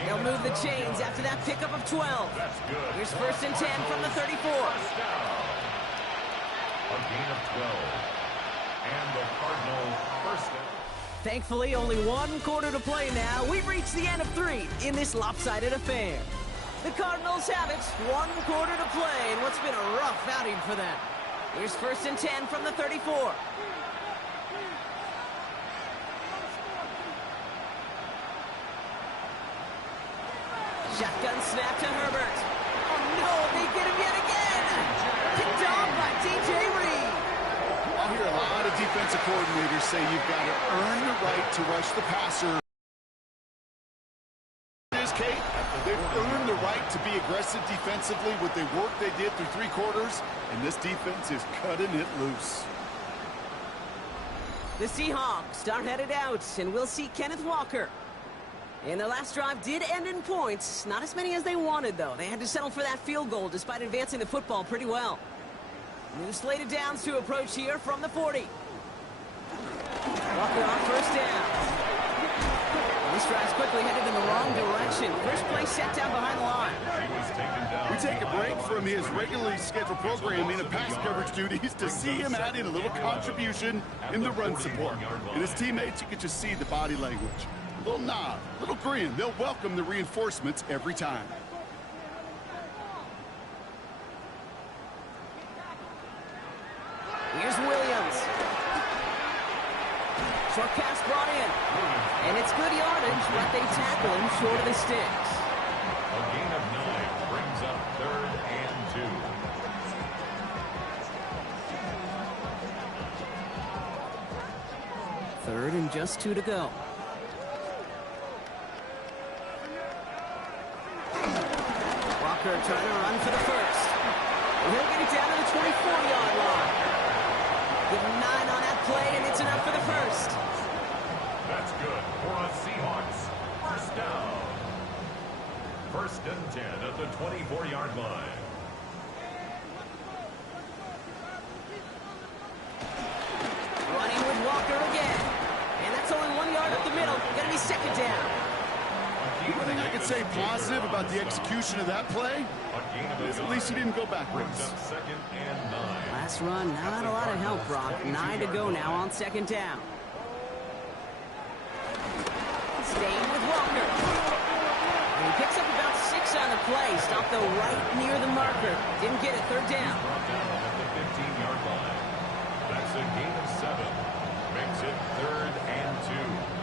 They'll move the chains after that pickup of 12. Here's 1st and 10 from the 34. A gain of 12. And the Cardinals first down. Thankfully, only 1 quarter to play now. We've reached the end of 3 in this lopsided affair. The Cardinals have it. 1 quarter to play in what's been a rough outing for them. Here's 1st and 10 from the 34. Shotgun snap to Herbert. Oh no, they get him yet again. Picked off by DJ Reed. I'll hear a lot of defensive coordinators say you've got to earn the right to rush the passer. Kate, they've earned the right to be aggressive defensively with the work they did through 3 quarters, and this defense is cutting it loose. The Seahawks are headed out, and we'll see Kenneth Walker. And their last drive did end in points. Not as many as they wanted, though. They had to settle for that field goal despite advancing the football pretty well. New slated downs to approach here from the 40. Walker on 1st down. This drive's quickly headed in the wrong direction. First play set down behind the line. We take a break from his regularly scheduled programming and pass coverage duties to see him adding a little contribution in the run support. And his teammates, you can just see the body language. A little nod, a little grin. They'll welcome the reinforcements every time. Here's Williams. Short pass brought in. And it's good yardage, but they tackle him short of the sticks. A gain of 9 brings up 3rd and 2. Third and just 2 to go. Walker trying to run for the first. And he'll get it down to the 24-yard line. Give him 9 on that play, and it's enough for the first. That's good for a Seahawks. First down. 1st and 10 at the 24-yard line. Running with Walker again. And that's only 1 yard up the middle. Going to be second down. One thing I could say positive about the execution of that play is at least he didn't go backwards. 2nd and 9. Last run, not a lot of help, Brock. 9 to go now on second down. Staying with Walker. And he picks up about 6 on the play. Stopped though right near the marker. Didn't get it. Third down. Brought down at the 15-yard line. That's a gain of 7. Makes it 3rd and 2.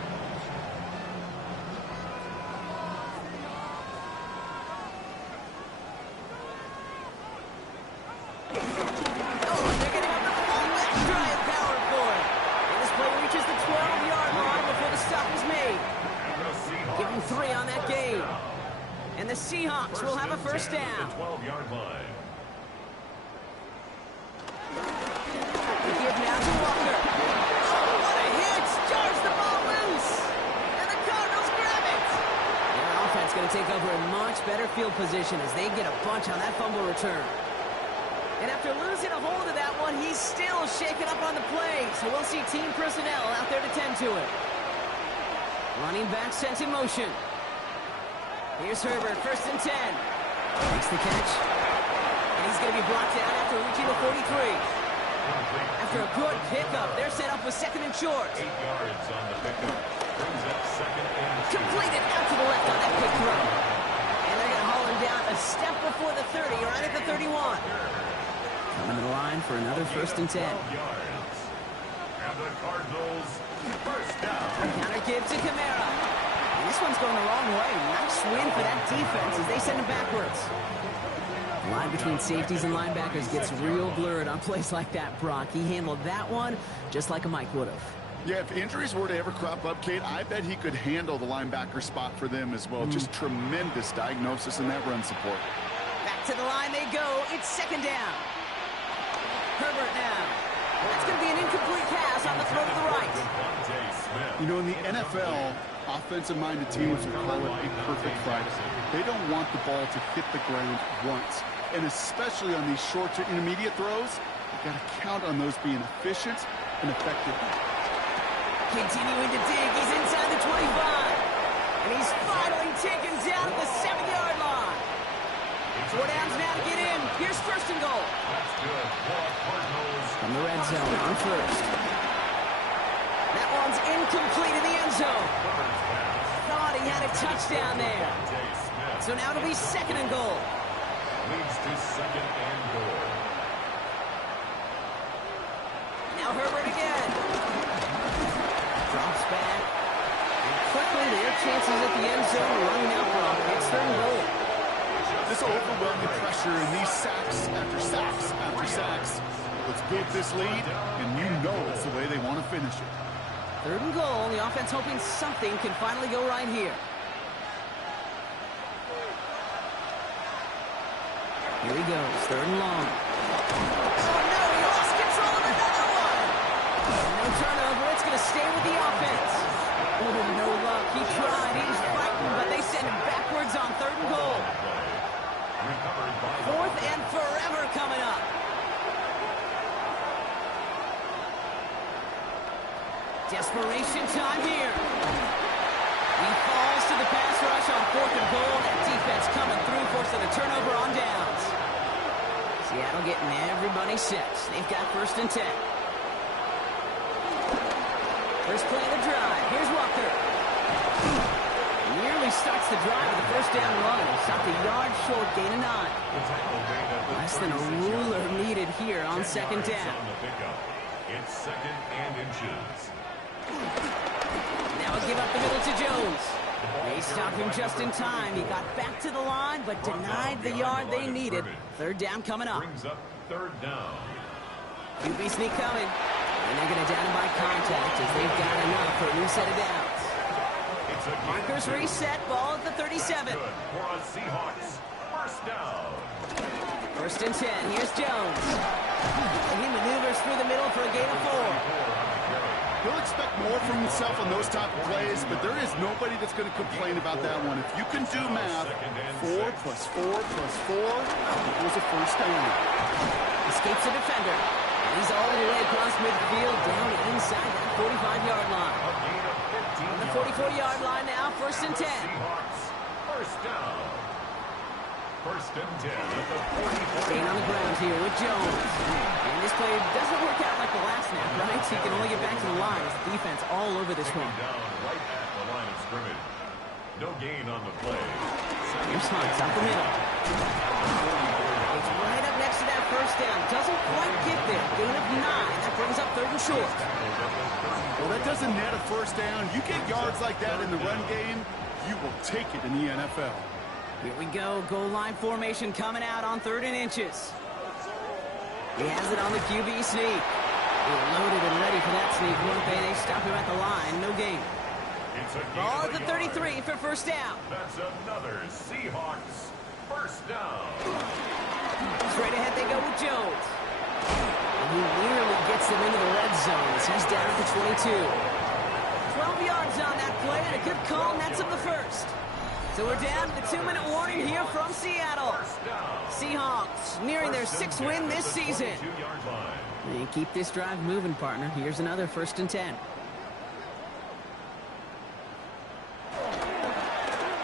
And the Seahawks will have a first down. The 12-yard line. The give now to Walker. Oh, what a hit! Charge the ball loose! And the Cardinals grab it! Their offense going to take over in much better field position as they get a bunch on that fumble return. And after losing a hold of that one, he's still shaking up on the play. So we'll see team personnel out there to tend to it. Running back sent in motion. Here's Herbert, 1st and 10. Makes the catch. And he's going to be brought down after reaching the 43. After a good pickup, they're set up with 2nd and short. 8 yards on the pickup. Brings up 2nd and 2. Completed out to the left on that quick throw. And they're going to haul him down a step before the 30, right at the 31. Coming to the line for another 1st and 10. 12 yards. And the Cardinals, first down. Counter give to Kamara. This one's going the wrong way. Nice win for that defense as they send him backwards. The line between safeties and linebackers gets real blurred on plays like that, Brock. He handled that one just like a Mike would have. Yeah, if injuries were to ever crop up, Kate, I bet he could handle the linebacker spot for them as well. Just tremendous diagnosis in that run support. Back to the line they go. It's 2nd down. Herbert now. That's going to be an incomplete pass on the throw to the right. You know, in the NFL, offensive-minded teams will call it a perfect Friday. They don't want the ball to hit the ground once. And especially on these short to intermediate throws, you've got to count on those being efficient and effective. Continuing to dig. He's inside the 25. And he's finally taken down at the 7-yard line. 4 downs now to get in. Here's 1st and goal. That's good. From the red zone on 1st. That one's incomplete in the end zone. Thought he had a touchdown there. So now it'll be 2nd and goal. Leads to 2nd and goal. Now Herbert again. Drops back. And quickly their chances at the end zone are running out for him. It's 3rd and goal. This overwhelming pressure and these sacks after sacks after sacks. Let's build this lead, and you know it's the way they want to finish it. 3rd and goal. The offense hoping something can finally go right here. Here he goes. 3rd and long. Oh, no. He lost control of another one. No turnover. It's going to stay with the offense. Oh, no luck. He tried. He was fighting, but they send him backwards on 3rd and goal. 4th and forever coming up. Desperation time here. He falls to the pass rush on 4th and goal. That defense coming through, forcing a turnover on downs. Seattle getting everybody set. They've got 1st and 10. First play of the drive. Here's Walker. Nearly starts the drive with the first down run. Stopped a yard short, gain of 9. Less than a ruler needed here on second down. It's second and inches. Now a give up the middle to Jones. They stopped him just in time. He got back to the line, but denied the yard they needed. Third down coming up. Brings up third down. QB sneak coming. And they're going to down him by contact as they've got enough for a new set of downs. Markers reset, ball at the 37. Good for a Seahawks. First down. First and 10. Here's Jones. And he maneuvers through the middle for a gain of 4. He'll expect more from himself on those type of plays, but there is nobody that's going to complain about that one. If you can do math, 4 plus 4 plus 4 equals a first down. Escapes the defender. And he's all the way across midfield, down inside that 45-yard line. On the 44-yard line now, first and 10. Seahawks. First down. First and 10 at the 44. Staying on the ground here with Jones. And this play doesn't work out like the last snap, right? He can only get back to the line as the defense all over this one. Down right at the line of scrimmage. No gain on the play. Here's Hunts up the middle. It's right up next to that first down. Doesn't quite get there. Gain of 9. That brings up third and short. Well, that doesn't net a first down. You get yards like that in the run game, you will take it in the NFL. Here we go. Goal line formation coming out on 3rd and inches. He has it on the QB sneak. They're loaded and ready for that sneak, weren't they? They stop him at the line. No gain. It's a Ball at the 33 for first down. That's another Seahawks first down. Straight ahead they go with Jones. And he nearly gets them into the red zone as he's down at the 22. 12 yards on that play and a good call nets him the first. So we're down to the 2-minute warning here from Seattle. Seahawks nearing their 6th win this season. And keep this drive moving, partner. Here's another first and 10.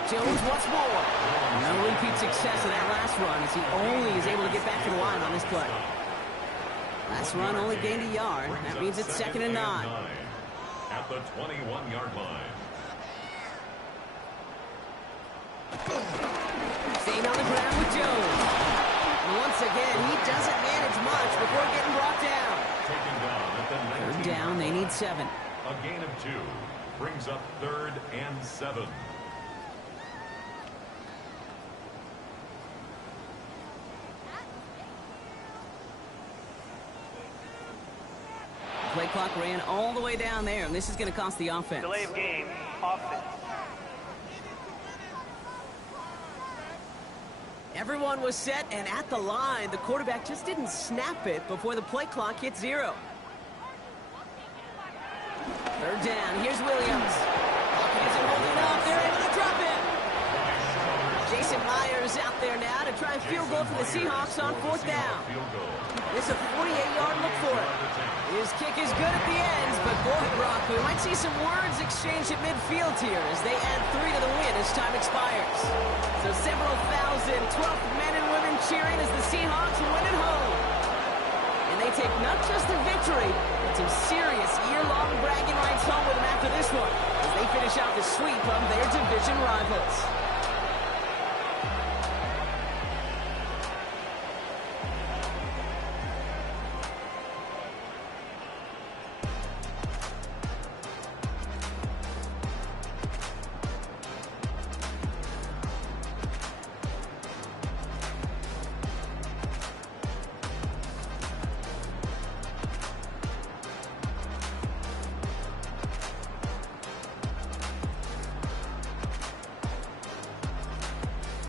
Jones once more. No repeat success of that last run as he only is able to get back to the line on this play. Last run only gained a yard. That means it's 2nd and 9. At the 21-yard line. Staying on the ground with Jones. And once again, he doesn't manage much before getting brought down. Taken down at the 19. Third down, they need 7. A gain of 2 brings up 3rd and 7. Play clock ran all the way down there, and this is going to cost the offense. Delay of game, offense. Everyone was set and at the line. The quarterback just didn't snap it before the play clock hit 0. Third down. Here's Williams. Offense isn't holding up. They're able to drop it. Jason Myers out there now to try a field goal for the Seahawks on 4th down. It's a 48-yard look for it. His kick is good at the ends, but boy, Brock, we might see some words exchanged at midfield here as they add 3 to the win as time expires. So several thousand 12th men and women cheering as the Seahawks win at home. And they take not just the victory, but some serious year-long bragging rights home with them after this one as they finish out the sweep of their division rivals.